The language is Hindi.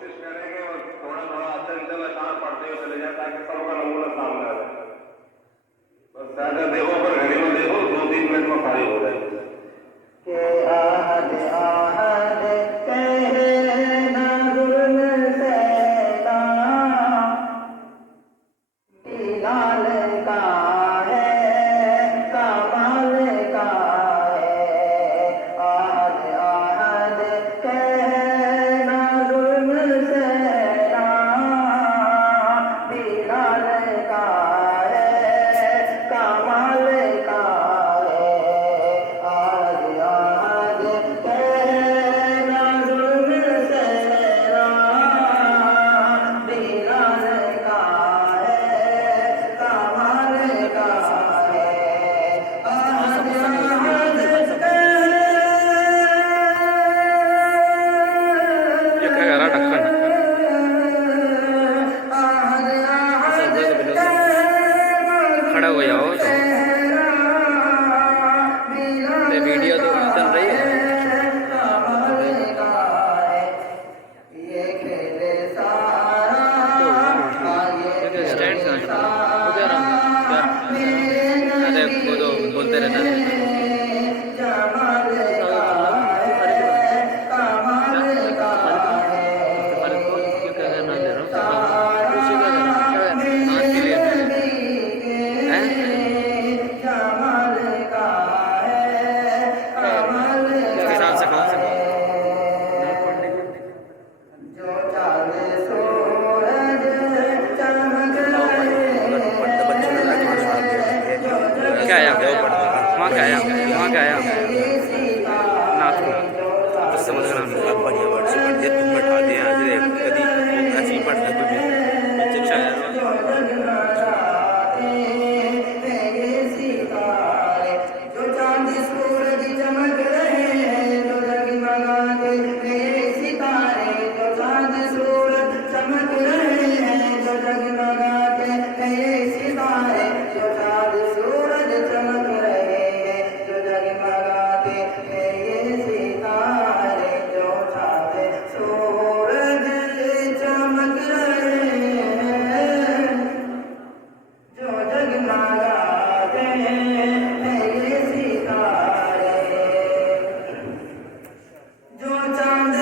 कोशिश करेंगे और थोड़ा थोड़ा आस्ते में कहाँ पढ़ते हुए चले जाए ताकि सबका नमूना सामने आ जाए। बस ज्यादा देखो, पर घड़ी में देखो 2-3 मिनट में खाली हो जाए। आहद आहद कहना गुल सैदा बिलाल का है कमाल का है। आहद आहद कहना गुल सैदा बिलाल का है कमाल का है। आहद आहद कहना गुल सैदा बिलाल का है कमाल का है। आहद आहद ये क्या कह रहा ढक्कन खड़ा हो जाओ तो वीडियो तो चल रही है। स्टैंड से अरे वो तो बोलते रहते हैं। क्या आया वहाँ क्या आया वहाँ क्या आया नाथ समझ रहा हूँ बढ़िया वर्ड से पढ़ दिया तुम बैठा दिया आज कभी ऐसे ही पढ़ता तुम्हें अच्छा यार। जो चांद सूरज चमक रहे हैं जो जगमगाते हैं सितारे। जो चांद सूरज चमक रहे हैं जो जगमगाते हैं सितारे। जो चांद सूरज चमक रहे हैं जो जगमगाते हैं सितारे। जो चांद सूरज चमक रहे हैं जो जगमगाते हैं ये सितारे। जो चांद